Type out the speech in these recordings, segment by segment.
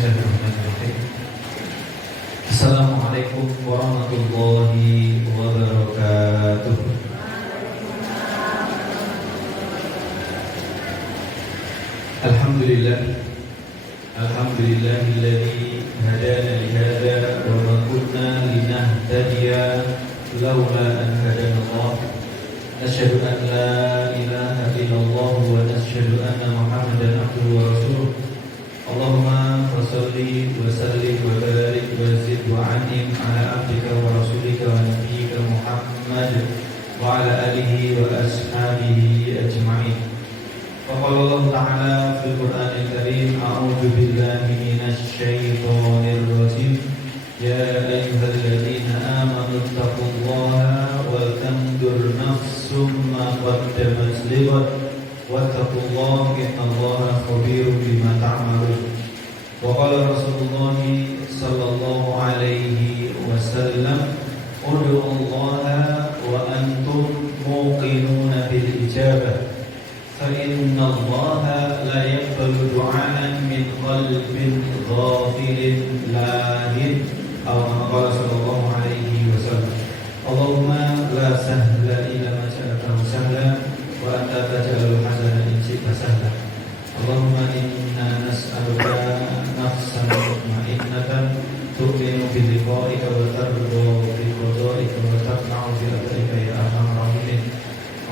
Bismillahirrahmanirrahim. Assalamualaikum warahmatullahi wabarakatuh. Alhamdulillah, alhamdulillahilladzi hadana li hadza wa ma kunna linahtadiya laula an hadana Allah. Asyhadu an la ilaha illallah wa asyhadu anna Muhammadan abduhu wa rasuluh. Allahumma salli wa sallim wa barik wa zid wa an'im ala abdika wa rasulika wa nabiyyika Muhammad wa ala alihi wa ashabihi ajma'in. Faqala Allah Ta'ala fil Qur'anil Karim, a'udzu billahi minasy syaithanir rajim. Ya ayyuhalladzina amanu taqullaha wal tanzur nafsum ma qaddamat lighad wattaqullaha innallaha khabirum bima ta'malun. Wa qala Rasulullah sallallahu alaihi wasallam, ud'ullaha wa antum muqinuna bil ijabah fa innallaha la yaqbalu du'aan min qalbin ghafilin lahin. Qala sallallahu alaihi wasallam, Allahumma la sahla illa ma ja'altahu sahla wa anta taj'alul hazana in syi'ta sahla. Allahumma inna nas'aluka nafsan mutmainnatan tu'minu bi liqa'ika wa tardu bi qada'ika wa taqna'u bi qadaika ya arhamar rahimin.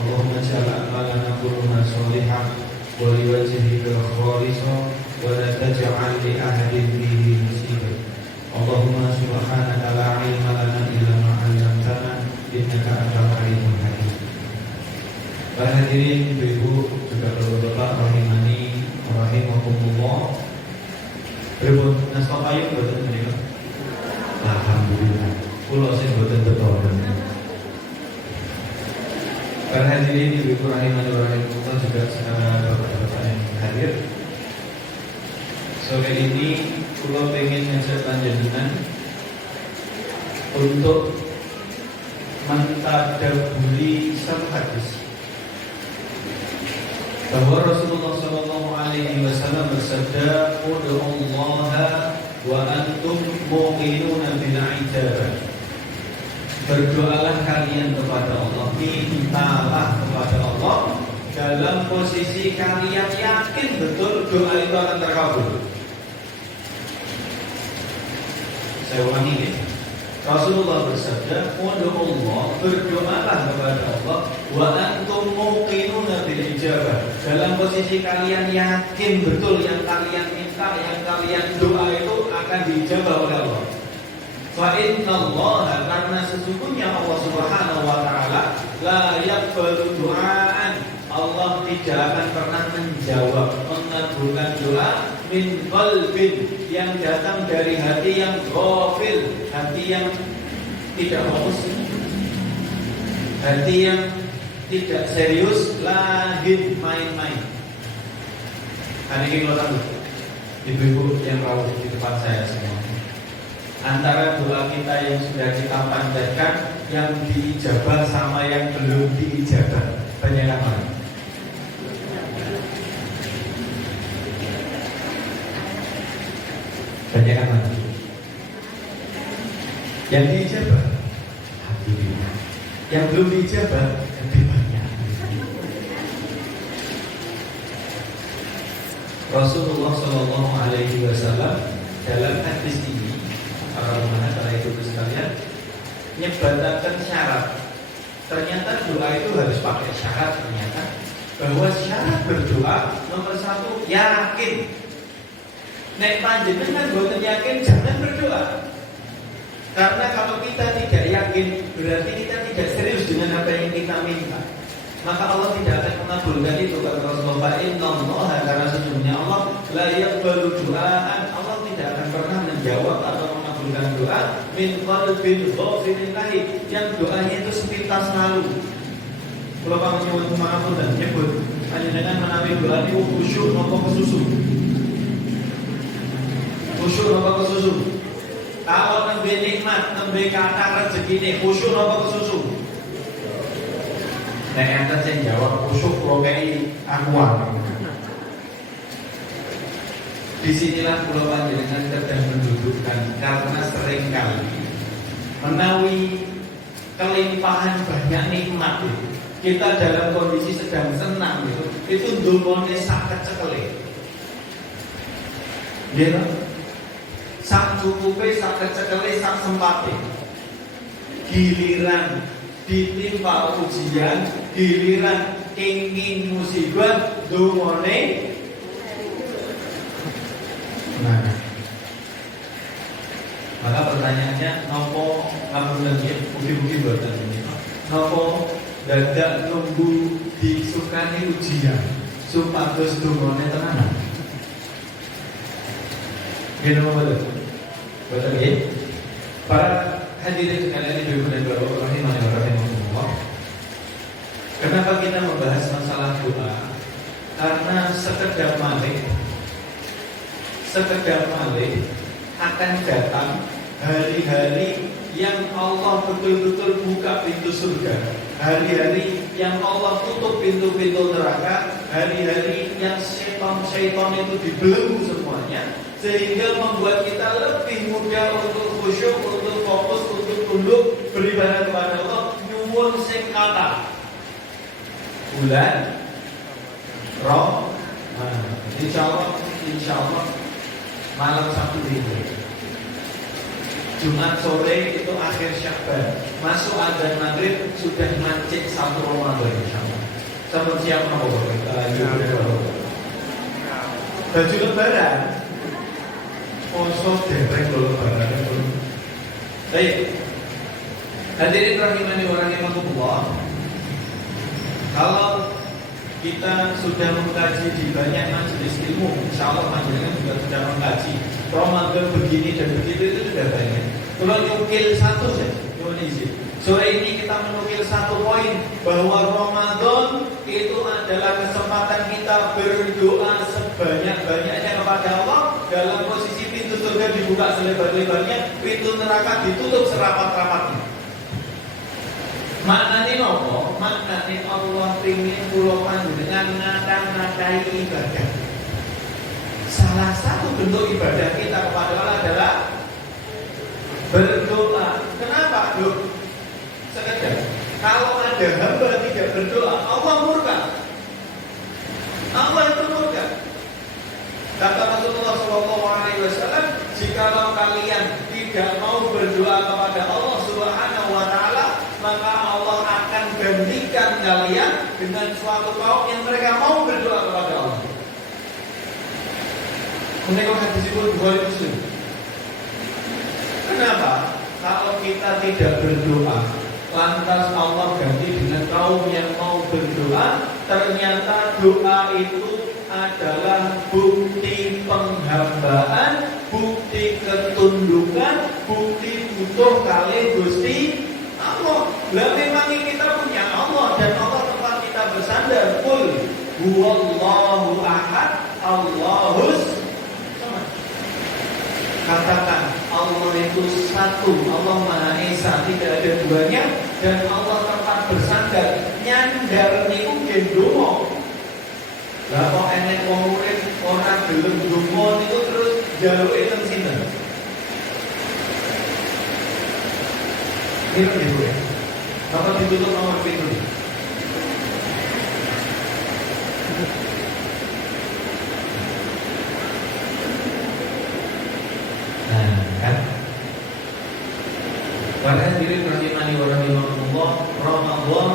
Allahumma ij'al a'malana kullaha sholihan wa liwajhika khalisan wa la taj'al li ahadin bihi musiban. Allahumma subhanaka la ilma lana illa ma 'allamtana innaka antal alimul hakim. Para hadirin ibu-ibu juga bapak-bapak rahimani wa rahimakumullah. Pripun nasta payung boten menika? Alhamdulillah. Kula sing boten beto. Para hadirin ibu-ibu rahimani wa rahimakumullah juga secara bapak-bapak yang hadir. Sore ini kula pengen ngajak panjenengan untuk mentadabburi satu hadis bahwa Rasulullah sallallahu alaihi wasallam bersabda, "Ud'ullaha wa antum muqinuna bil ijabah." Berdoalah kalian kepada Allah, mintalah kepada Allah dalam posisi kalian yakin betul doa itu akan terkabul. Saya ulangi ini. Rasulullah bersabda, "Ud'ullaha", berdoalah kepada Allah, "wa antum muqinuna bil ijabah", dalam posisi kalian yakin betul yang kalian minta, yang kalian doa itu akan dijabah oleh Allah. Fa innallaha, karena sesungguhnya Allah Subhanahu wa taala la yaqbalu du'aan, Allah tidak akan pernah menjawab, mengabulkan doa min qalbin, yang datang dari hati yang ghafil, hati yang tidak fokus, hati yang tidak serius, lahin, main-main. Hari ini kalau tahu, ibu-ibu yang rawat di depan saya semua, antara doa kita yang sudah kita panjatkan, yang diijabah sama yang belum diijabah, banyak yang mana? Banyak yang mana? Yang diijabah, alhamdulillah. Yang belum diijabah, lebih banyak. Rasulullah Shallallahu Alaihi Wasallam dalam hadis ini, para ulama, para ibu sekalian, nyebatakan syarat. Ternyata doa itu harus pakai syarat. Ternyata bahwa syarat berdoa nomor satu, yakin. Nek panjenengan boten yakin, jangan berdoa. Karena kalau kita tidak yakin, berarti kita tidak serius dengan apa yang kita minta. Maka Allah tidak akan mengabulkan itu. Kata Rasulullah, innallaha, karena sesungguhnya Allah la yaqbalu du'aan, Allah tidak akan pernah menjawab atau mengabulkan doa min qalbin ghafilin lahi, yang doanya itu sepintas lalu. Kalau kamu nyebut maaf dan nyebut panjenengan menawi doa niku khusyuk napa kesusu. Khusyuk napa kesusu? Kalau nembe nikmat, nembe kata rezekine, khusyuk napa kesusu? Nek enten sing jawab khusyuk kula kei akuan. Disinilah pulau panjenengan sedang mendudukkan karena seringkali menawi kelimpahan banyak nikmat itu, kita dalam kondisi sedang senang itu ndongone sak kecekele. Nggih. Sak cukupe, sak kecekele, sak sempate. Giliran ditimpa ujian, giliran kenging musibah, ndongone nah. Maka pertanyaannya, nopo ngapunten nggih, mugi-mugi boten ini. Nopo dadak nunggu disukani ujian supados dongane tenanan? Nggih napa boten? Boten nggih. Para hadirin sekalian ibu dan bapak rahimani wa rahimakumullah. Kenapa kita membahas masalah doa? Karena sekedar malik akan datang hari-hari yang Allah betul-betul buka pintu surga, hari-hari yang Allah tutup pintu-pintu neraka, hari-hari yang syaitan itu dibelenggu semuanya, sehingga membuat kita lebih mudah untuk khusyuk, untuk fokus, untuk tunduk beribadah kepada Allah. Nyuwun sing kata bulan insya Allah malam Sabtu ini, Jumat sore itu akhir Syakban, masuk adzan maghrib sudah mancik 1 Ramadan insyaallah. Sampun siap napa baju lebaran, poso dereng lebaran. Baik, hadirin rahimani wa rahimakumullah. Kalau kita sudah mengkaji di banyak majelis ilmu, insya Allah panjenengan juga sudah mengkaji Ramadan begini dan begitu, itu sudah banyak. Kalau nyukil satu saja, sore ini kita menukil satu poin bahwa Ramadan itu adalah kesempatan kita berdoa sebanyak-banyaknya kepada Allah dalam posisi pintu surga dibuka selebar-lebarnya, pintu neraka ditutup serapat-rapatnya. Maknane nopo? Maknane Allah ingin kula panjenengan ngadang-ngadai ibadah. Salah satu bentuk ibadah kita kepada Allah adalah berdoa. Kenapa, Dok? Sekedar kalau ada hamba tidak berdoa, Allah murka. Allah itu murka. Kata Rasulullah SAW, jikalau kalian tidak mau berdoa kepada Allah Subhanahu wa Ta'ala, maka Allah akan gantikan kalian dengan suatu kaum yang mereka mau berdoa kepada Allah. Menurut hadis itu Bukhari Muslim. Kenapa? Kalau kita tidak berdoa, lantas Allah ganti dengan kaum yang mau berdoa, ternyata doa itu adalah bukti penghambaan, bukti ketundukan, bukti butuh kali Gusti Allah. Lah memang kita punya Allah dan Allah tempat kita bersandar. Qul huwallahu ahad, Allahus samad. Katakan Allah itu satu, Allah Maha Esa, tidak ada duanya, dan Allah tempat bersandar. Nyandar niku gendonga. Lah kok enek wong urip ora gelem ndonga niku terus jaluke teng sinten? Ibu ya. Bapak ditutup nomor pintu. Nah, kan? Para hadirin rahimani wa rahimakumullah, Ramadan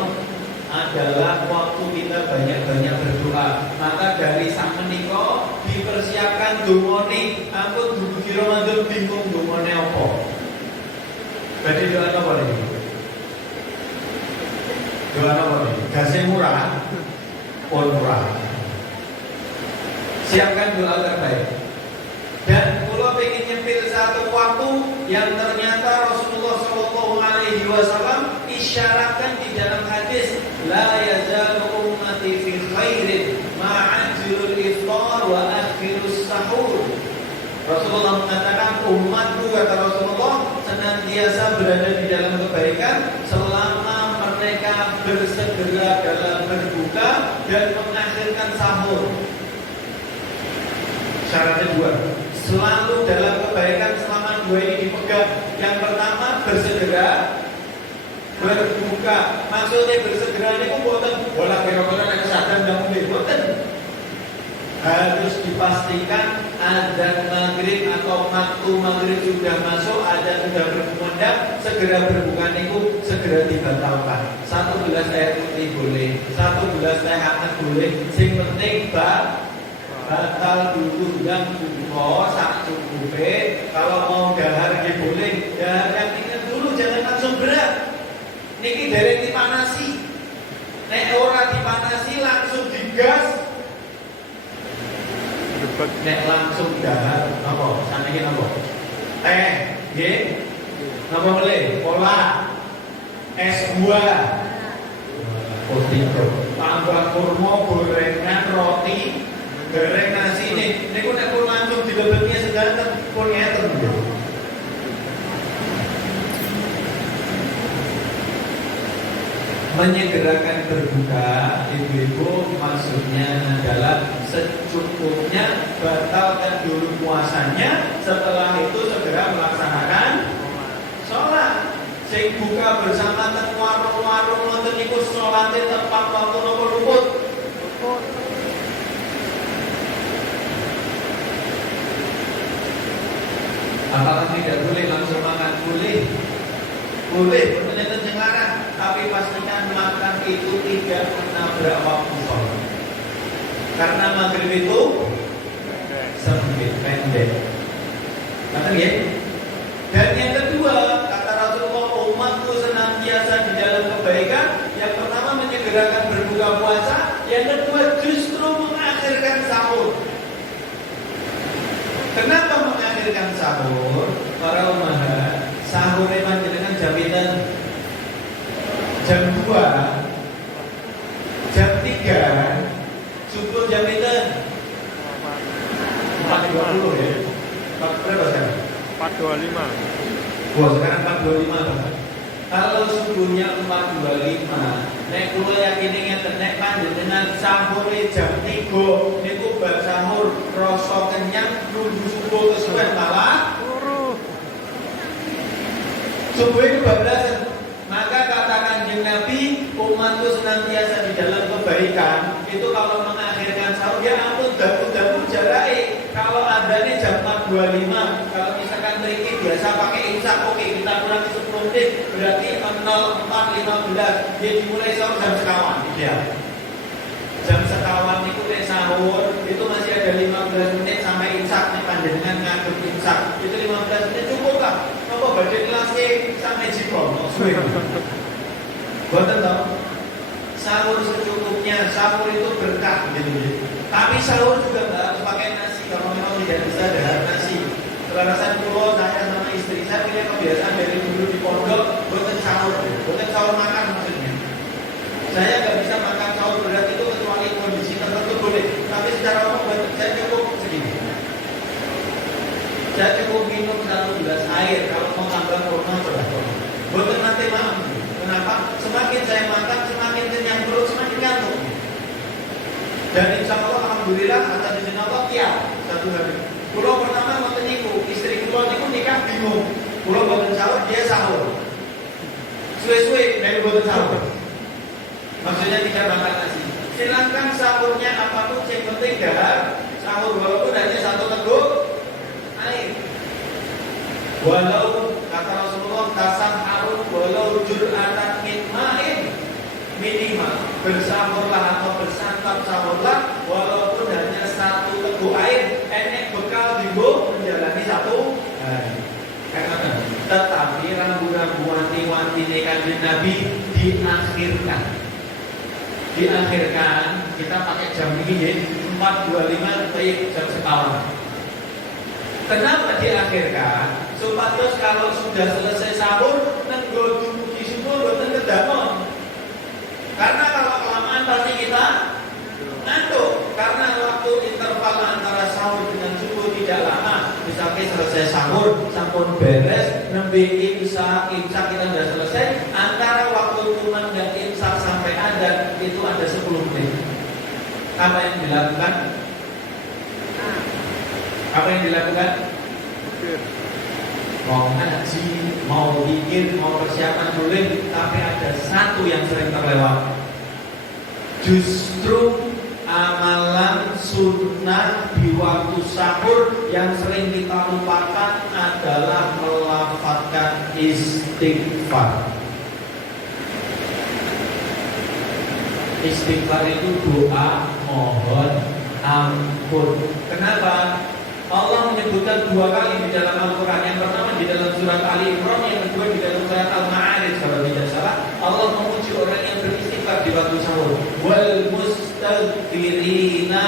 adalah waktu kita banyak-banyak berdoa. Maka dari sak menika dipersiapkan dongane. Aku dugi Ramadan bingung dongane apa? Berarti doa apa nih? Doa apa nih? Gasnya murah, pun murah. Siapkan doa terbaik. Dan kalau ingin nyempil satu waktu yang ternyata Rasulullah SAW isyaratkan di dalam hadis, la yazalu ummati fi khairin ma'ajilul iftar wa akhirus sahur. Rasulullah mengatakan umatku, kata Rasulullah, senantiasa berada di dalam kebaikan selama mereka bersegera dalam berbuka dan mengakhirkan sahur. Syaratnya dua, selalu dalam kebaikan selama dua ini dipegang. Yang pertama bersegera berbuka. Maksudnya bersegera ini kok boten bola kira-kira nek sadar ndak mungkin boten. Harus dipastikan azan maghrib atau waktu maghrib sudah masuk, azan sudah berkumandang, segera berbuka niku segera dibatalkan. 1 gelas air putih boleh, 1 gelas teh hangat boleh, sing penting batal dulu yang buka sak cukupe. Kalau mau dahar nggih boleh, dahar yang ingat dulu, jangan langsung berat. Niki dereng dipanasi. Nek ora dipanasi langsung digas. Nek langsung dahar apa? Saniki napa? Teh, nggih. Napa melih? Pola. Es buah. Potato. Tambah kurma, gorengan, roti, goreng nasi ini. Niku nek pun langsung dilebetnya sedanten pun ngeten. Menyegerakan berbuka, ibu-ibu, maksudnya adalah secukupnya batalkan dulu puasanya, setelah itu segera melaksanakan sholat. Sing buka bersama teng warung-warung nonton iku sholatnya tepat waktu nopo luput. Apakah tidak boleh langsung makan? Boleh. Boleh, benar-benar yang larang. Tapi pastikan makan itu tidak menabrak waktu sholat. Karena maghrib itu sempit, pendek. Betul ya? Dan yang kedua, kata Rasulullah, umatku senantiasa di dalam kebaikan. Yang pertama menyegerakan berbuka puasa. Yang kedua justru mengakhirkan sahur. Kenapa mengakhirkan sahur? Para umahat, sahur memang dengan jaminan jam 2, jam 3, subuh jaminan 4.20 ya. Berapa sekarang? 4.25. Wah, sekarang 4.25. Kalau subuhnya 4.25, nek kula yakine ngeten, nek panjenengan sahure jam 3 niku bar sahur rasa kenyang nunggu subuh kesuwen malah subuh itu bablasan. Maka kata Kanjeng Nabi, umatku senantiasa di dalam kebaikan. Itu kalau mengakhirkan sahur, ya ampun, dapu-dapu jarai. Kalau adanya jam 4.25, kalau misalkan mereka biasa pakai imsak, oke, kita kurangi 10 menit, berarti 04.15. Dia dimulai sahur jam sekawan, ideal. Jam sekawan itu sahur, itu masih ada 15 menit sampai imsak. Nih panjenengan ngadep imsak, itu 15 menit cukup lah. Apa badai kelasnya sampai jipol? Boten toh? Sahur secukupnya, sahur itu berkah gitu. Tapi sahur juga nggak harus pakai nasi. Kalau memang tidak bisa dahar nasi. Kelarasan pulau saya sama istri saya punya kebiasaan dari dulu di pondok, boten sahur makan maksudnya. Saya nggak bisa makan sahur berat itu kecuali kondisi tertentu boleh. Tapi secara umum saya cukup segini. Saya cukup minum 1 gelas air. Kalau mau tambah kurma coba. Boten nanti malam. Kenapa? Semakin saya makan, semakin kenyang perut, semakin ngantuk. Dan insya Allah, alhamdulillah, atas izin Allah tiap 1 hari. Pulau pertama ngoten niku, istri kula niku nikah bingung. Pulau boten sahur, dia sahur. Suwe-suwe dari boten sahur. Maksudnya tidak makan nasi. Silakan sahurnya apapun, yang penting dahar sahur walaupun hanya 1 teguk air. Walau kata Rasulullah tasahharu walau jur'atan min ma'in, minimal bersahurlah atau bersantap sahurlah walaupun hanya 1 teguk air, enek bekal digo menjalani 1 hari. Tetapi rambu-rambu wanti-wanti Kanjeng Nabi diakhirkan kita pakai jam ini 4.25 jam sekawan. Kenapa diakhirkan? Supaya kalau sudah selesai sahur, nenggo dumugi subuh boten kedamon. Karena kalau kelamaan pasti kita ngantuk. Karena waktu interval antara sahur dengan subuh tidak lama. Misalnya selesai sahur, sampun beres, nembe imsak kita sudah selesai. Antara waktu kuman dan imsak sampai adzan itu ada 10 menit. Apa yang dilakukan? Apa yang dilakukan? Mau ngaji, mau bikin, mau persiapan boleh, tapi ada satu yang sering terlewat. Justru amalan sunnah di waktu sahur yang sering kita lupakan adalah melafazkan istighfar. Istighfar itu doa mohon ampun. Kenapa? Allah menyebutkan dua kali di dalam Al-Quran. Yang pertama di dalam surat Ali Imran, yang kedua di dalam surat Al-Ma'arij. Kalau tidak salah, Allah memuji orang yang beristighfar di waktu sahur. Wal mustaghfirina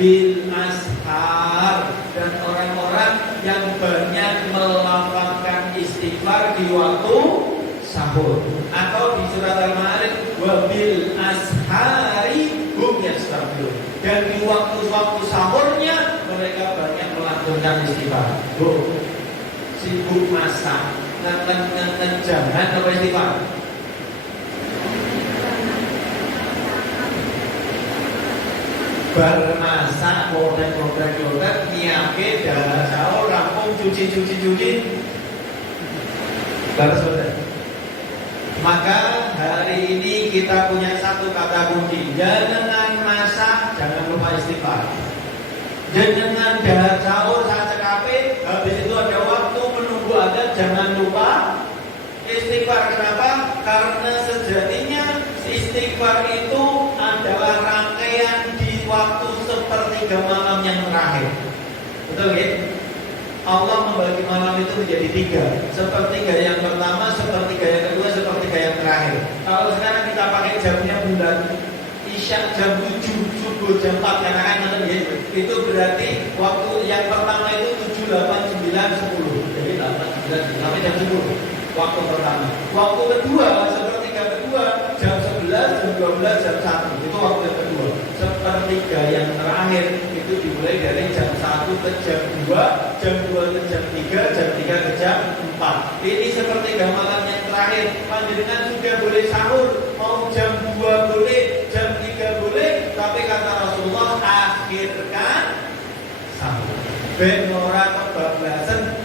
bil ashar, dan orang-orang yang banyak melafazkan istighfar di waktu sahur. Atau di surat Al-Ma'arij, wabil ashari hum yastaghfirun, dan di waktu-waktu sahurnya mereka banyak melakukan istighfar. Sibuk masak, jangan apa istighfar. Bermasak, modek nyiapke darah sahur, rampung cuci. Baru sudah. Maka hari ini kita punya satu kata kunci. Jangan masak, jangan lupa istighfar. Jangan dahar sahur saat cekape, habis itu ada waktu menunggu adzan, jangan lupa istighfar. Kenapa? Karena sejatinya istighfar itu adalah rangkaian di waktu sepertiga malam yang terakhir. Betul ya? Allah membagi malam itu menjadi tiga. Sepertiga yang pertama, sepertiga yang kedua, sepertiga yang terakhir. Kalau sekarang kita pakai jamnya bulan Isya jam 7, subuh jam 4, karena kan itu berarti waktu yang pertama itu 7, 8, 9, 10. Jadi 8, 9, sampai jam 10 waktu pertama. Waktu kedua, sepertiga kedua jam 11, jam 12, jam 1. Itu waktu yang kedua. Sepertiga yang terakhir itu dimulai dari jam 1 ke jam 2, jam 2 ke jam 3, jam 3 ke jam 4. Ini sepertiga malam yang terakhir. Panjenengan sudah boleh sahur, mau jam 2 boleh, jam 3 boleh, tapi kata Rasulullah akhirkan sahur. Ben ora kebablasan.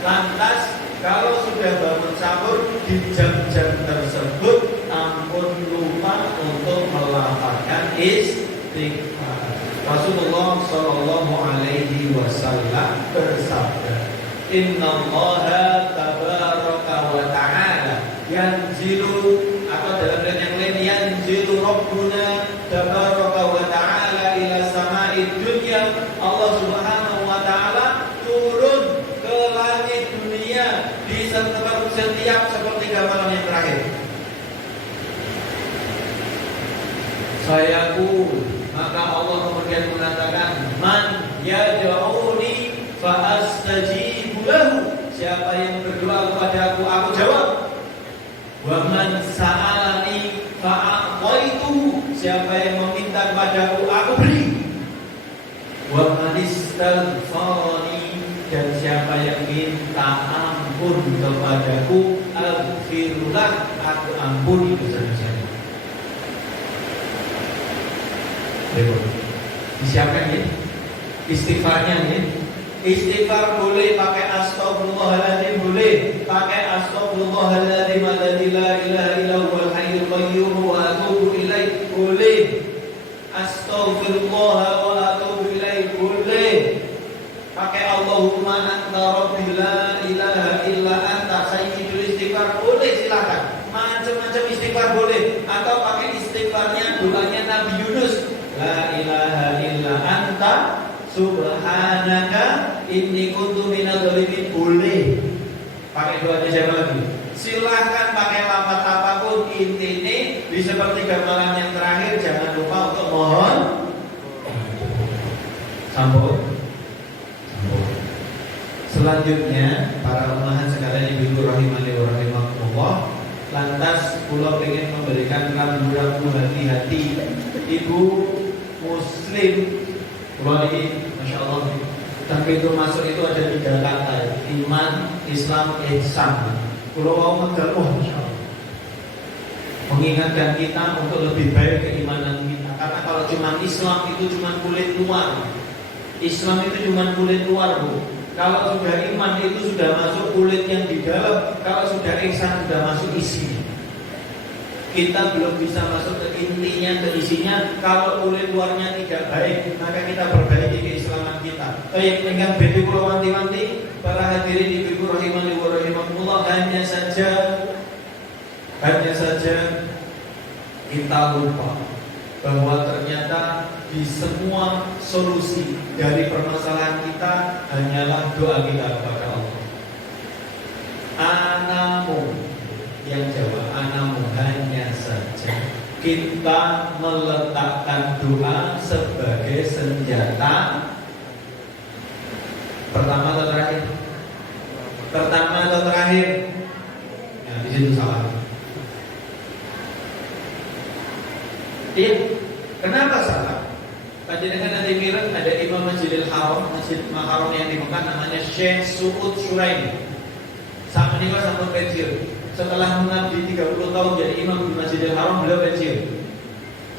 Lantas kalau sudah bangun sahur di jam-jam tersebut, ampun lupa untuk melafazkan istighfar. Rasulullah Shallallahu Alaihi Wasallam bersabda, Innallaha tabaraka wa ta'ala yanzilu, atau dalam ayat yang lain, yanzilu Rabbuna tabaraka wa ta'ala ila sama'id dunya. Allah Subhanahu wa ta'ala turun ke langit dunia di setiap sepertiga malam yang terakhir. Sayaku, maka Allah kemudian mengatakan, man yad'uni fa astajibu lahu, siapa yang berdoa kepada aku jawab. Wa man sa'alani fa a'taitu, siapa yang meminta kepadaku aku beri. Wa man istaghfarani, dan siapa yang minta ampun kepadaku, aghfirullah, aku ampuni dosa-dosanya. Disiapkan ya istighfarnya ya. Istighfar boleh pakai astagfirullahaladzim, boleh pakai astagfirullahaladzim alladzi la ilaha illa huwal hayyul qayyum wa atubu ilaih, boleh astaghfirullah wa atubu ilaih, boleh pakai Allahumma anta rabbi la ilaha illa anta sayyidul istighfar, boleh, silakan. Macam-macam istighfar boleh. Atau pakai istighfarnya doanya Nabi Yunus, la ilaha illa anta subhanaka inni kuntu minadz dzalimin, boleh. Pakai doanya siapa lagi? Silahkan pakai lafaz apapun. Intinya di sepertiga malam yang terakhir jangan lupa untuk mohon sambut. Selanjutnya para umahat sekalian ibu rahimani wa rahimakumullah, lantas kula ingin memberikan rambu-rambu hati-hati ibu muslim. Kula ini Masya Allah, tapi itu masuk itu ada 3 kata ya. Iman, Islam, ihsan. Kula mau mengajar, Masya Allah, mengingatkan kita untuk lebih baik keimanan kita. Karena kalau cuma Islam itu cuma kulit luar, Islam itu cuma kulit luar, Bu. Kalau sudah iman itu sudah masuk kulit yang di dalam. Kalau sudah ihsan sudah masuk isinya. Kita belum bisa masuk ke intinya, ke isinya. Kalau kulit luarnya tidak baik, maka kita perbaiki keislaman kita. Yang ingkang badhe kula wanti-wanti para hadirin ibu rahimani wa rahimakumullah, hanya saja kita lupa bahwa ternyata di semua solusi dari permasalahan kita hanyalah doa kita kepada Allah. Anamu, yang jawab anamu, hanya saja kita meletakkan doa sebagai senjata. Pertama atau terakhir? Pertama atau terakhir? Nah, di situ salah. Iya, kenapa salah? Panjenengan nanti mirip ada Imam Masjidil Haram, Masjid Haram yang di Mekah namanya Syekh Su'ud Syuraim. Sama ini sampai pensiun. Setelah mengabdi 30 tahun jadi imam di Masjidil Haram, beliau pensiun.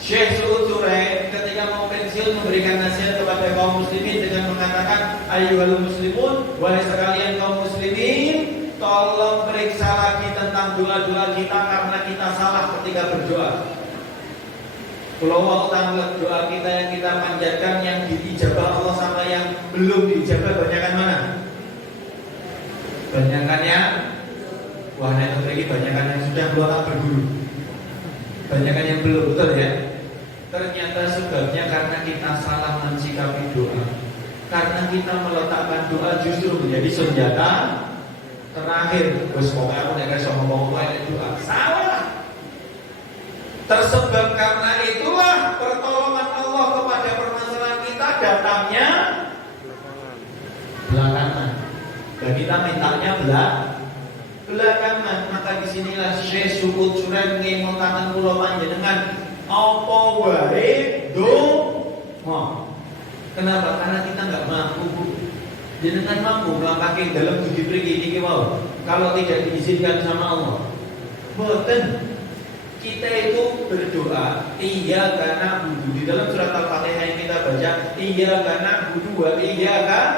Syekh Su'ud Syuraim ketika mau pensiun memberikan nasihat kepada kaum muslimin dengan mengatakan, ayyuhal muslimun, wahai sekalian kaum muslimin, tolong periksa lagi tentang doa-doa kita karena kita salah ketika berdoa. Kalau tanggal doa kita yang kita panjatkan yang diijabah Allah sama yang belum diijabah, banyakan mana? Banyakannya, wah itu lagi banyakan yang sudah keluar berguru, banyakan yang belum, betul ya? Ternyata sebabnya karena kita salah mensikapi doa. Karena kita meletakkan doa justru menjadi senjata terakhir. Bos pokoknya aku nek iso ngomong doa. Salah. Tersebab karena itulah pertolongan Allah kepada permasalahan kita datangnya belakangan. Dan kita mintanya belakangan. Maka disinilah Syekh Su'ud Syuraim ngemotaken kula panjenengan apa wae donga. Kenapa? Karena kita nggak mampu. Jenengan mampu melampaui dalam tujuh pergi ini wow. Kalau tidak diizinkan sama Allah, boten. Kita itu berdoa iya karena budu. Di dalam surat Al-Fatihah yang kita baca, iya karena budu wa iya kan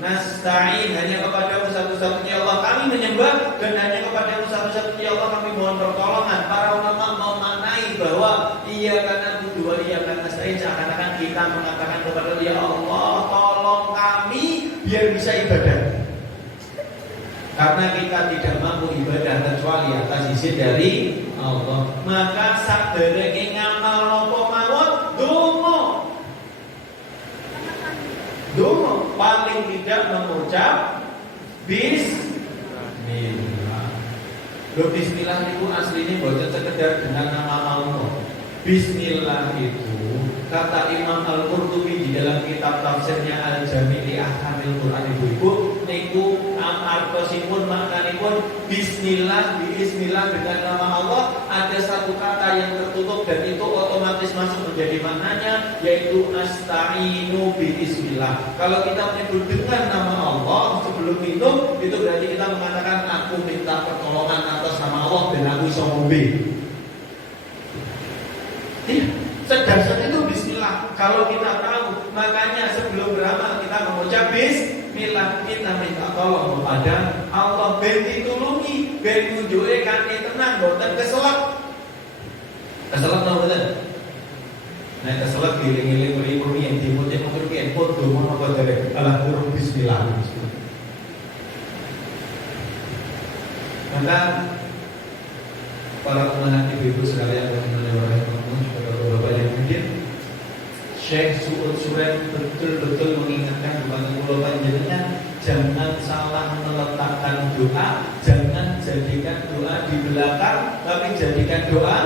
nasta'in, hanya kepada satu-satunya Allah kami menyembah dan hanya kepada satu-satunya Allah kami mohon pertolongan. Para ulama memaknai bahwa iya karena budu wa iya kan nasta'in seakan-akan kita mengatakan kepada ya Allah tolong kami biar bisa ibadah. Karena kita tidak mampu ibadah kecuali atas izin dari Allah. Maka saderenge ngamal napa mawon donga paling tidak mengucap bismillah. Loh, bismillah itu aslinya bukan sekedar dengan nama Allah. Bismillah itu kata Imam Al-Qurtubi di dalam kitab tafsirnya Al-Jami' li Ahkamil Quran ibu-ibu niku artosipun maknanipun bismillah dengan nama Allah ada satu kata yang tertutup dan itu otomatis masuk menjadi maknanya yaitu asta'inu bismillah. Kalau kita menyebut dengan nama Allah sebelum minum itu berarti kita mengatakan aku minta pertolongan atas nama Allah dan aku iso ngombe. Sedasar itu bismillah. Kalau kita tahu, makanya sebelum beramal kita mengucap bismillah, kita minta tolong kepada Allah ben ditulungi, ben nunjuke kanthi tenang, boten keselak. Keselak napa boten? Nek keselak giling-giling mriku yen dimut-mut yen padha ngono kok derek. Alah kurang bismillah. Maka para umat ibu-ibu sekalian rahimahullah, Bapak yang hadir, Syekh Su'ud Syuraim betul-betul mengingatkan kepada kula panjenengan jangan salah meletakkan doa, jangan jadikan doa di belakang, tapi jadikan doa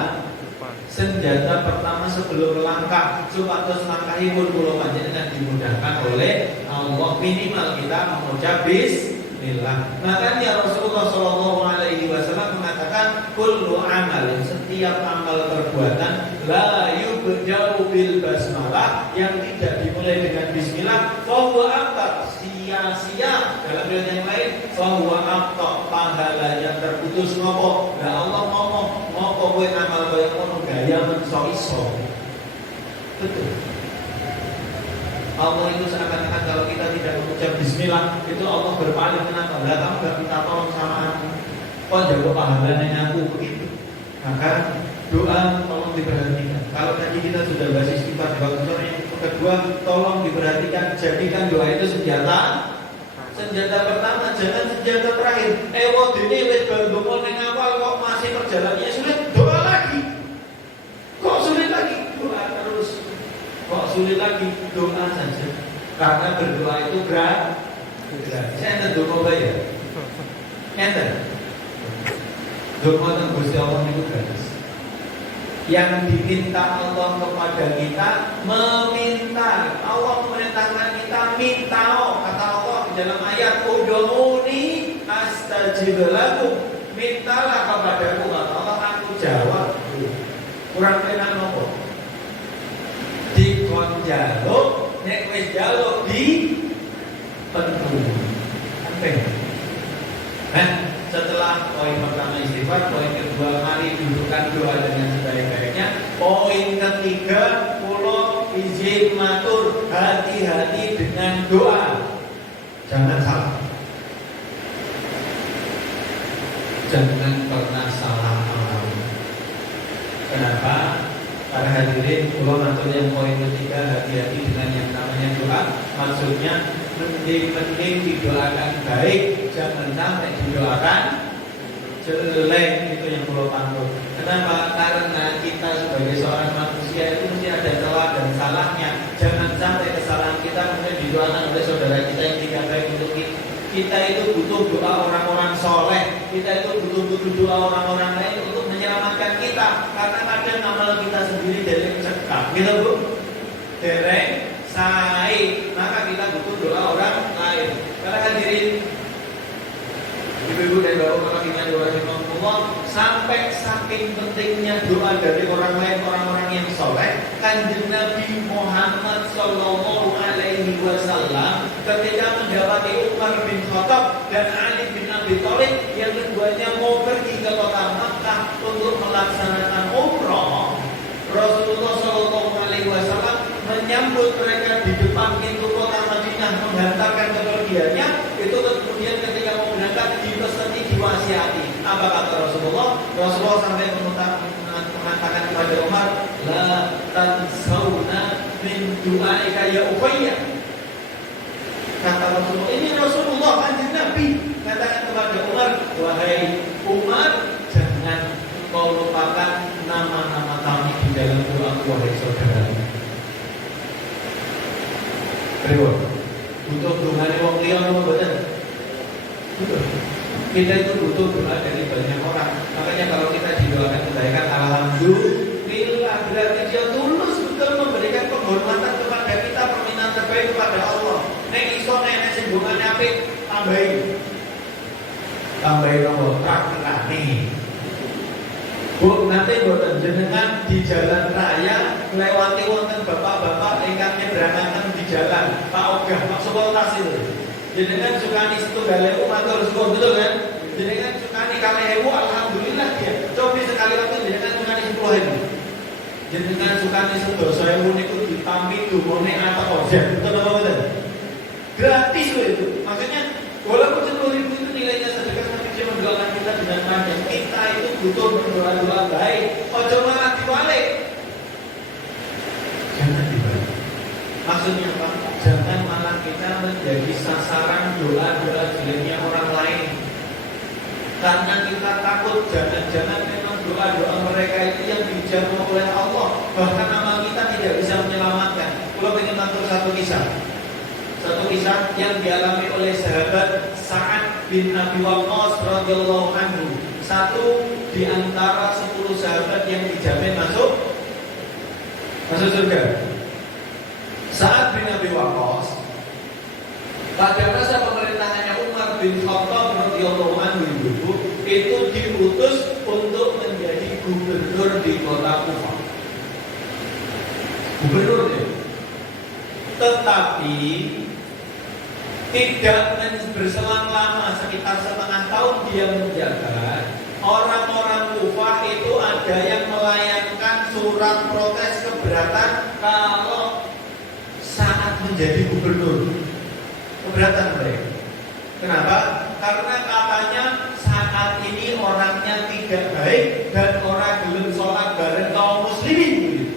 senjata pertama sebelum langkah. Supados langkahipun kula panjenengan dimudahkan oleh Allah, minimal kita mengucap bismillah. Makanya Rasulullah SAW mengatakan kullu amalin, setiap amal perbuatan la yubda'u bil basmalah, yang tidak dimulai dengan bismillah fahuwa aktar, sia-sia. Dalam riwayat yang lain fahuwa aktar, pahala yang terputus. Ngopo? Nah Allah ngomong ngopo kowe amal kaya ngono gaya menso iso. Betul. Allah itu seakan-akan kalau kita tidak mengucap bismillah itu Allah berpaling. Kenapa? Lah kamu gak minta tolong sama aku, kok jago pahalanya aku begitu. Maka doa tolong diperhatikan. Kalau tadi kita sudah bahas istighfar di waktu sore, yang kedua tolong diperhatikan, jadikan doa itu senjata pertama, jangan senjata terakhir. Waktu ini wis bandung ning awal kok masih perjalanannya sulit, doa lagi. Kok sulit lagi? Doa terus. Kok sulit lagi? Doa saja. Karena berdoa itu gratis. Enten doa bayar. Enten. Doa teng Gusti Allah itu gratis. Yang diminta Allah kepada kita meminta. Allah memerintahkan kita minta. Kata Allah di dalam ayat ud'uni astajib lakum. Mintalah kepadaku, kata Allah, aku jawab. Kurang penak nopo? Dikon jaluk, nek wis jaluk di penuh. Sampai. Setelah poin pertama istighfar, poin kedua mari dudukkan doa dengan sebaik-baiknya. Poin ketiga, pulau izin matur, hati-hati dengan doa. Jangan salah. Jangan pernah salah orang. Kenapa? Para hadirin, pulau matur yang poin ketiga, hati-hati dengan yang namanya doa. Maksudnya mending didoakan baik, jangan sampai didoakan jelek. Itu yang perlu pantau. Kenapa? Karena kita sebagai seorang manusia itu mesti ada celah dan salahnya. Jangan sampai kesalahan kita kemudian didoakan oleh saudara kita yang tidak baik untuk kita. Kita itu butuh doa orang-orang soleh. Kita itu butuh doa orang-orang lain untuk menyelamatkan kita. Karena kadang amal kita sendiri dari cekak, gitu bu, dereng sai, maka kita butuh doa orang lain. Karena hadirin ibu-ibu dan bapak-bapak kita doa Allah, sampai saking pentingnya doa dari orang lain, orang-orang yang soleh. Kanjeng Nabi Muhammad Sallallahu Alaihi Wasallam ketika mendapati Umar bin Khattab dan Ali bin Abi Thalib yang keduanya mau pergi ke kota Makkah untuk melaksanakan umroh, Rasulullah Sallallahu Alaihi Wasallam menyambut mereka di depan pintu kota Madinah, menghantarkan kepergiannya. Itu kemudian ketika mau berangkat dipeseni, diwasiati. Apa kata Rasulullah? Rasulullah sampai mengatakan kepada Umar, la tansawna min du'aika ya Ubayyah. Kata Rasulullah, ini Rasulullah kanjeng Nabi katakan kepada Umar, wahai Umar, jangan kau lupakan nama-nama kami di dalam doa, wahai saudara. Reward, butuh doanya wong liya apa mboten? Butuh. Kita itu butuh doa dari banyak orang. Makanya kalau kita didoakan kebaikan, alhamdulillah, berarti dia tulus betul memberikan penghormatan kepada kita, permintaan terbaik kepada Allah. Nek iso nek sing bungane apik, tambahin nomor traktirane. Bu, nanti boten jenengan di jalan raya lewati wonten bapak-bapak ingkang nyeberangaken di jalan, Pak Ogah, Pak Sukoltas itu. Jenengan sukani setunggal ewu matur suwun, betul kan? Jenengan sukani 2.000, alhamdulillah dia. Coba sekali waktu jenengan sukani 10.000. Jenengan sukani 10.000 niku ditampi dumone atau ojek, betul apa betul? Gratis loh itu. Maksudnya walaupun 10.000 itu nilainya sedekah, tapi dia mendoakan kita dengan panjang. Kita itu butuh berdoa-doa baik. Ojo malah dibalik. Jangan dibalik. Maksudnya apa? Jangan malah kita menjadi sasaran doa-doa jeleknya orang lain. Karena kita takut jangan-jangan memang doa-doa mereka itu yang dijawab oleh Allah. Bahkan nama kita tidak bisa menyelamatkan. Kalau ingin mengatur satu kisah yang dialami oleh sahabat Sa'ad bin Abi Waqqas radhiyallahu anhu. Satu di antara 10 sahabat yang dijamin masuk surga. Sa'ad bin Abi Waqqas pada masa pemerintahannya Umar bin Khattab radhiyallahu anhu itu diutus untuk menjadi gubernur di kota Kufah. Gubernur ya. Tetapi tidak berselang lama, sekitar setengah tahun dia menjabat, orang-orang Kufah itu ada yang melayangkan surat protes keberatan kalau saat menjadi gubernur. Keberatan mereka. Kenapa? Karena katanya saat ini orangnya tidak baik dan orang belum sholat bareng kaum muslimin.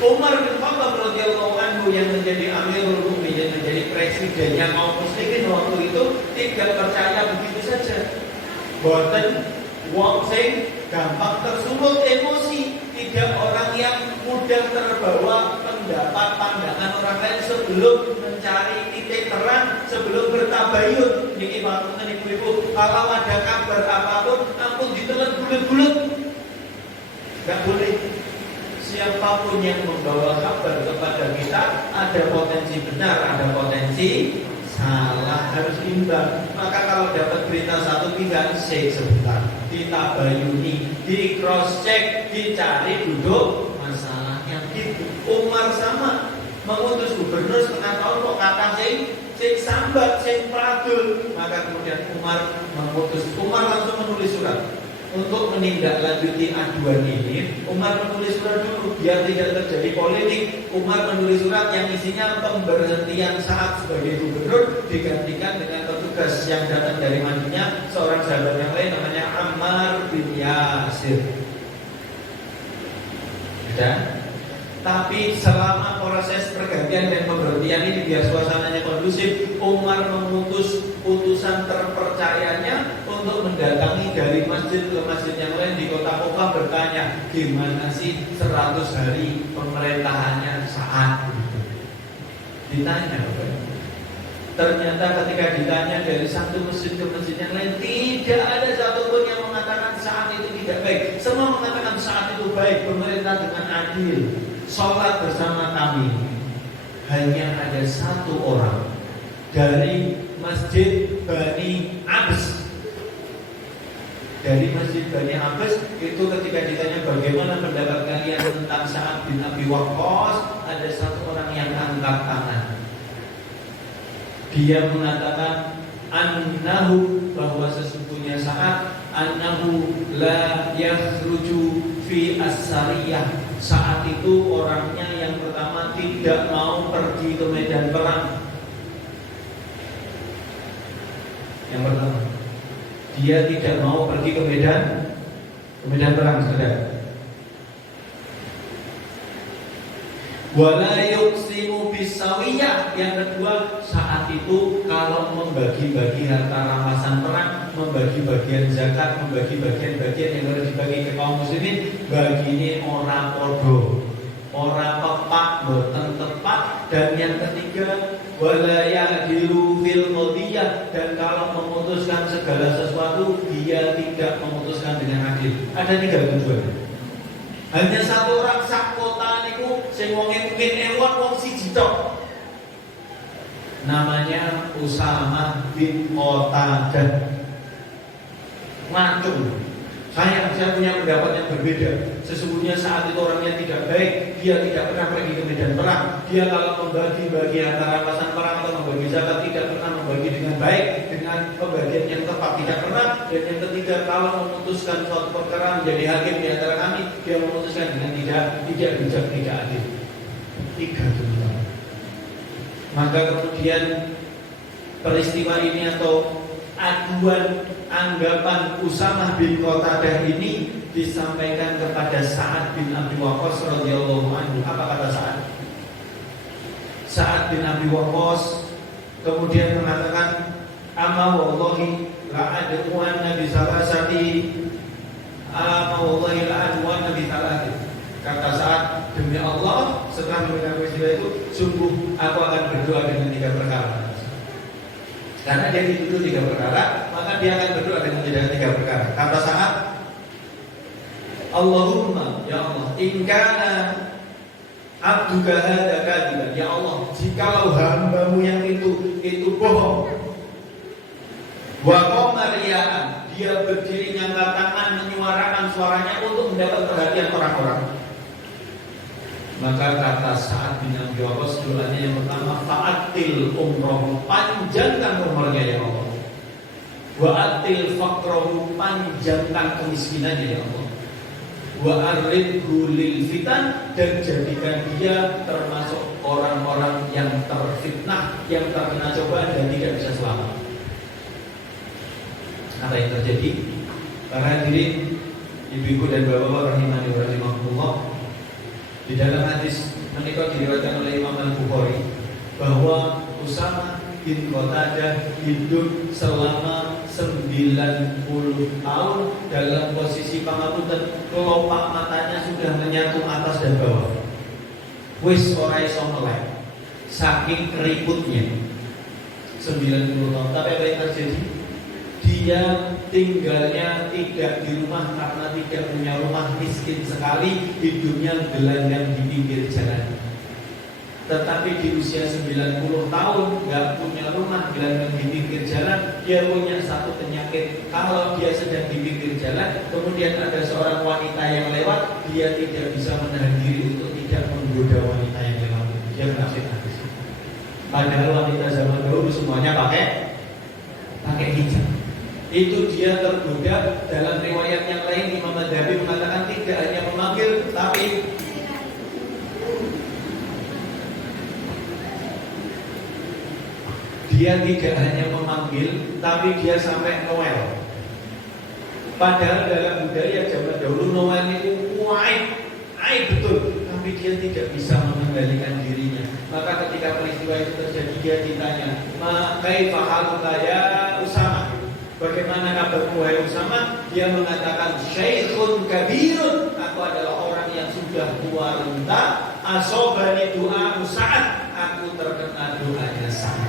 Umar bin Khattab radhiyallahu anhu yang menjadi Amirul Mukminin, menjadi presidennya kaum muslimin waktu itu tidak percaya begitu saja. Boten wong sing gampang tersulut emosi, tidak orang yang mudah terbawa pendapat pandangan orang lain sebelum mencari titik terang, sebelum bertabayun. Niki panjenengan ibu-ibu, kalau ada kabar apapun ampun ditelan bulet-bulet. Enggak boleh. Siapapun yang membawa kabar kepada kita ada potensi benar, ada potensi salah, harus imbang. Maka kalau dapat berita satu pihak, sebentar, ditabayuni, di cross check, dicari duduk masalahnya gitu. Umar sama mengutus gubernur setengah tahun kok kata sing sambat, sing pradul. Maka kemudian Umar langsung menulis surat untuk menindaklanjuti aduan ini. Umar menulis surat dulu biar tidak terjadi politik. Umar menulis surat yang isinya pemberhentian Sa'ad sebagai gubernur digantikan dengan petugas yang datang dari Madinah, seorang sahabat yang lain namanya Ammar bin Yasir. Dan tapi selama proses pergantian dan pemberhentian ini biar suasananya kondusif, Umar memutus putusan terpercayanya untuk mendatangi dari masjid ke masjid yang lain di kota Kufah bertanya, gimana sih 100 hari pemerintahannya Sa'ad? Ditanya, ternyata ketika ditanya dari satu masjid ke masjid yang lain, tidak ada satupun yang mengatakan Sa'ad itu tidak baik. Semua mengatakan Sa'ad itu baik, pemerintah dengan adil, sholat bersama kami. Hanya ada satu orang dari Masjid Bani Abbas. Dari Masjid Bani Abbas itu ketika ditanya bagaimana pendapat kalian tentang Sa'ad bin Abi Waqqas, ada satu orang yang angkat tangan. Dia mengatakan annahu, bahwa sesungguhnya Sa'ad annahu la yakhruju fi as-sariyah. Saat itu orangnya yang pertama tidak mau pergi ke medan perang. Yang pertama, dia tidak mau pergi ke medan perang, saudara. Wala yuqsimu bisawiyah. Yang kedua, saat itu kalau membagi-bagi harta rampasan perang, membagi bagian zakat, membagi bagian-bagian yang harus dibagi ke kaum muslimin, bagine ora podo, ora tepat, boten tepat. Dan yang ketiga, wala ya'dilu fil qadiyah. Dan kalau memutuskan segala sesuatu, dia tidak memutuskan dengan adil. Ada 3 tujuan. Hanya satu orang sak kota niku sing wonge mungkin ewon wong siji tok. Namanya Usamah bin Qatadah. Ngacung. Saya punya pendapat yang berbeda. Sesungguhnya saat itu orangnya tidak baik. Dia tidak pernah pergi ke medan perang. Dia kalau membagi-bagi antara rampasan perang atau membagi zakat tidak pernah membagi dengan baik, dengan pembagian yang tepat, tidak pernah. Dan yang ketiga, kalau memutuskan suatu perkara menjadi hakim di antara kami, dia memutuskan dengan tidak bijak, tidak adil. 3 tuntutan. Maka kemudian peristiwa ini atau aduan anggapan Usamah bin Qatadah ini disampaikan kepada Sa'ad bin Abi Waqqas radhiyallahu anhu. Apa kata Sa'ad? Sa'ad bin Abi Waqqas kemudian mengatakan, "Ama wallahi la ad'uanna bi salasati, ama wallahi la ad'uanna bi salati." Kata Sa'ad, demi Allah, setelah mendengar peristiwa itu, sungguh aku akan berdoa dengan 3 perkara. Karena dia dituduh 3 perkara, maka dia akan berdoa dengan 3 perkara. Kata Sa'ad, Allahumma, ya Allah, in kana abduka hadza kadiban, ya Allah, jikalau hambamu yang itu bohong, wa qama riya'an, dia berdiri ngangkat tangan menyuarakan suaranya untuk mendapat perhatian orang-orang. Maka kata Sa'ad bin Abi Waqqas, doanya yang pertama, fa'atil umroh, panjangkan umurnya ya Allah. Wa'atil faqrohu, panjangkan kemiskinannya ya Allah. Wa'aridhu lil fitan, dan jadikan dia termasuk orang-orang yang terfitnah, yang terkena cobaan dan tidak bisa selamat. Apa yang terjadi? Para hadirin, ibu-ibu dan bapak-bapak rahimani wa rahimakumullah, di dalam hadis menika diriwayatkan oleh Imam Al-Bukhari bahwa Usama bin Qatadah hidup selama 90 tahun dalam posisi pangapunten, kelopak matanya sudah menyatu atas dan bawah. Wis ora iso melek saking keriputnya. 90 tahun. Tapi apa yang terjadi? Dia tinggalnya tidak di rumah karena tidak punya rumah, miskin sekali, hidupnya gelandang di pinggir jalan. Tetapi di usia 90 tahun nggak punya rumah, gelandang di pinggir jalan, dia punya satu penyakit. Kalau dia sedang di pinggir jalan, kemudian ada seorang wanita yang lewat, dia tidak bisa menahan diri untuk tidak menggoda wanita yang lewat. Dia kena fitnah. Padahal wanita zaman dahulu semuanya pakai hijab. Itu dia tergoda. Dalam riwayat yang lain Imam Madzhabi mengatakan tidak hanya memanggil, tapi dia tidak hanya memanggil, tapi dia sampai Noel. Padahal dalam budaya zaman dahulu Noel itu aib betul, tapi dia tidak bisa mengendalikan dirinya. Maka ketika peristiwa itu terjadi, dia ditanya, "Kaifa haluka ya Usama?" Bagaimana kabarmu wahai Usama? Dia mengatakan, "Syaikhun kabirun." Aku adalah orang yang sudah tua renta. Asobani doa Sa'ad. Aku terkena doanya Sa'ad.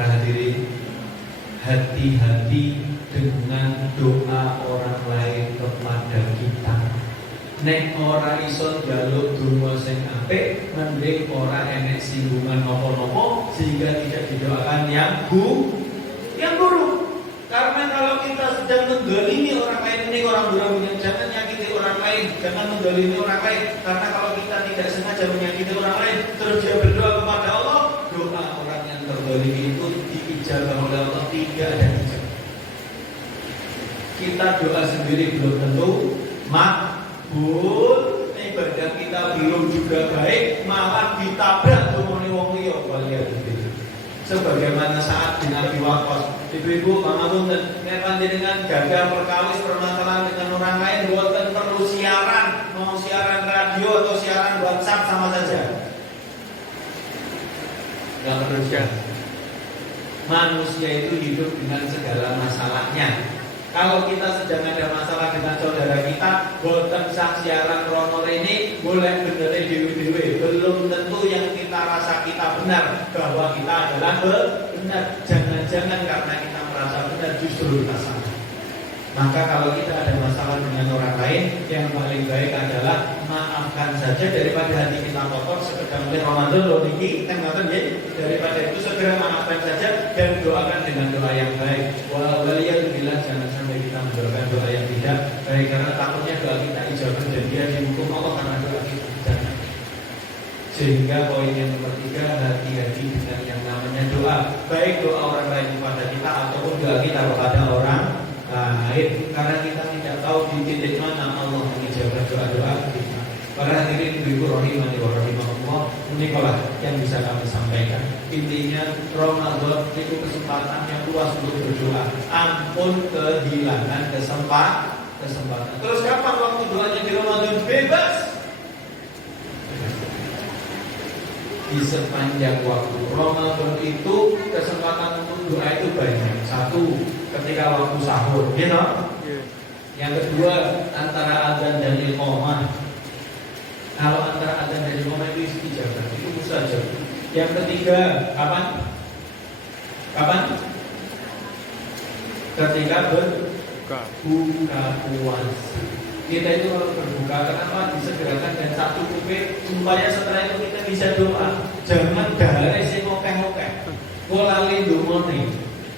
Hadirin, hati-hati dengan doa orang lain kepada kita. Nek ora iso njaluk donga sing apik, mending ora enek singgungan nopo-nopo sehingga tidak didoakan yang buruk. Karena kalau kita sedang mendolimi orang lain, ini orang buruk, jangan nyakiti orang lain, jangan mendolimi orang lain. Karena kalau kita tidak sengaja menyakiti orang lain, terus dia berdoa kepada Allah, doa orang yang terdolimi itu diijabah oleh Allah, tidak ada ijabah. Kita doa sendiri belum tentu makbul, ibadah kita belum juga baik, malah ditabrak tumone wong liya. Waliyadzubillah. Sebagaimana saat bin Abi Waqqas, ibu-ibu pangapunten, nek panjenengan gagal perkawis permasalahan dengan orang lain, boten perlu siaran, mau siaran radio atau siaran WhatsApp sama saja. Enggak perlu siaran. Manusia itu hidup dengan segala masalahnya. Kalau kita sedang ada masalah dengan saudara kita, boten sah siaran rono ini, boleh benerin dewe-dewe. Belum tentu yang kita rasa kita benar, bahwa kita adalah benar. Jangan-jangan karena kita merasa benar, justru kita salah. Maka kalau kita ada masalah dengan orang lain, yang paling baik adalah maafkan saja daripada hati kita kotor. Sekedar mulai Ramadan loh niki, daripada itu segera maafkan saja dan doakan dengan doa yang baik. Waliyadzubillah, jangan sampai kita mendoakan doa yang tidak baik, karena takutnya doa kita ijabah dan dia dihukum Allah karena doa kita jangan. Sehingga poin yang nomor 3, hati-hati dengan yang namanya doa, baik doa orang lain kepada kita ataupun doa kita kepada orang lain, karena kita tidak tahu di titik mana Allah mengijabah doa-doa kita. Para hadirin ibu rahimani wa rahimakumullah, inilah yang bisa kami sampaikan. Intinya Ramadan itu kesempatan yang luas untuk berdoa. Ampun kehilangan kesempatan. Terus kapan waktu doanya di Ramadan? Bebas. Di sepanjang waktu Ramadan itu kesempatan untuk doa itu banyak. Satu, ketika waktu sahur, gitu. Yang kedua, antara azan dan iqamah. Kalau antara azan dan iqamah itu istijabah, itu mustajab. Yang ketiga, kapan? Ketika berbuka puasa. Kita itu kalau berbuka, kenapa disegerakan dan satu kuping supaya setelah itu kita bisa doa. Jangan dahare sing ngokeh-ngokeh. Kula lindungone.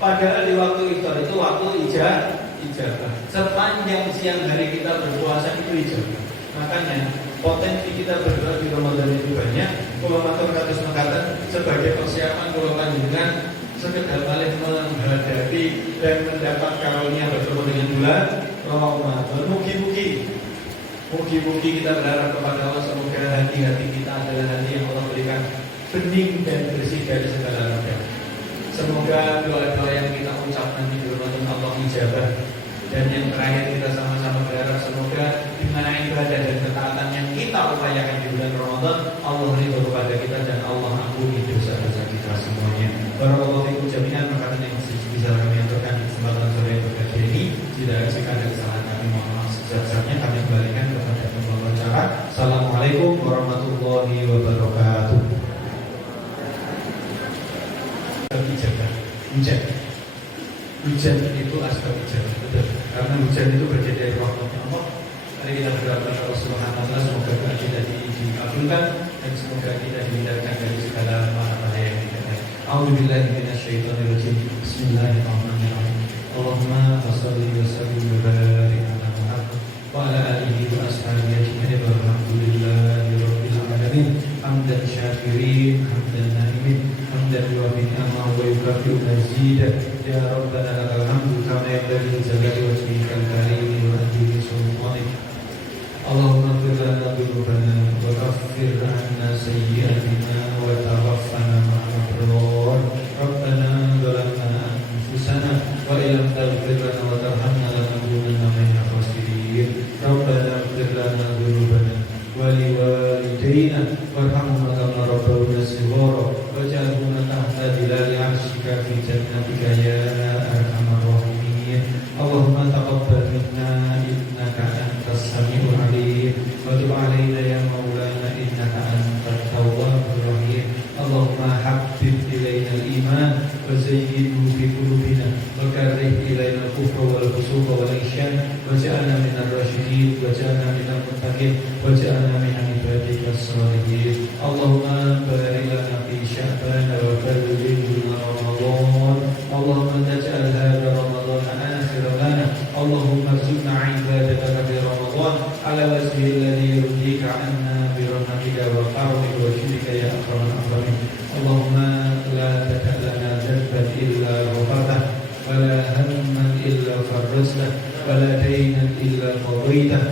Padahal di waktu iftar itu waktu ijabah. Sepanjang siang hari kita berpuasa itu ijabah. Makanya potensi kita berdoa di Ramadan itu banyak. Kalau matur kados mekaten sebagai persiapan kula panjenengan sekedar balik menghadapi dan mendapat karunia bertemu dengan bulan Ramadan. Mugi-mugi Mugi-mugi kita berharap kepada Allah, semoga hati-hati kita adalah hati yang Allah berikan bening dan bersih dari segala noda. Semoga doa-doa yang kita ucap nanti di Ramadan Allah ijabah. Dan yang terakhir kita sama-sama berharap semoga di mana ibadah dan ketaatan yang kita upayakan di bulan Ramadan, Allah ridho kepada kita dan Allah ampuni dosa-dosa kita semuanya. Barakallahu fikum jami'an. Makanan yang bisa kami aturkan di kesempatan sore yang berkah ini. Tidak jika ada kesalahan kami mohon maaf sebesar-besarnya. Kami kembalikan kepada pembawa acara. Assalamualaikum warahmatullahi wabarakatuh. Hujan itu asbab ijabah, betul. Karena hujan itu berjadi dari rahmatnya Allah. Mari kita berdoa kepada Allah Subhanahu wa taala semoga doa kita dikabulkan dan semoga kita dihindarkan dari segala bahaya yang kita ada. A'udzubillahi minasyaitonirrajim. Bismillahirrahmanirrahim. Allahumma shalli wa sallim wa barik ala Muhammad wa ala alihi wa ashabihi ajma'in. Walhamdulillahi rabbil alamin. Hamdan syakirin, hamdan na'imin, hamdan yuwafi ni'amahu wa yukafi'u mazidah. Ya Rabbana lakal hamdu kama yanbaghi li jalali wajhikal karim wa ajli sultanik. Allahumma ighfir lana dhunubana wa kaffir 'anna sayyi'atina wa tawaffana ma'al abrar. Rabbana zalamna anfusana wa illam taghfir lana wa tarhamna lanakunanna minal khasirin. Rabbana ighfir lana dhunubana wa liwalidayna warhamhuma kama rabbawna shighara waj'alhuma tahta dhilali 'arsyika fi jannatika ya arhamar rahimin. Allahumma taqabbal minna innaka antas samiul alim wa tub 'alaina ya maulana innaka antat tawwabur rahim. Allahumma habbib ilaina al-iman wa zayyinhu fi qulubina wa karrih ilaina al-kufra wal fusuqa wal isyan waj'alna minar rasyidin waj'alna minal muttaqin waj'alna min ibadikas shalihin. Allahumma barik lana fi sya'ban wa ballighna Ramadan. Allahumma taj'al hadha Ramadan akhir lana. Allahumma arzuqna ibadataka fi Ramadan ala wajhi alladhi yurdika 'anna bi rahmatika wa karamika wa judika ya akramul akramin. Allahumma la tada' lana dhanban illa ghafartah wa la hamman illa farajtah wa la daynan illa qadaytah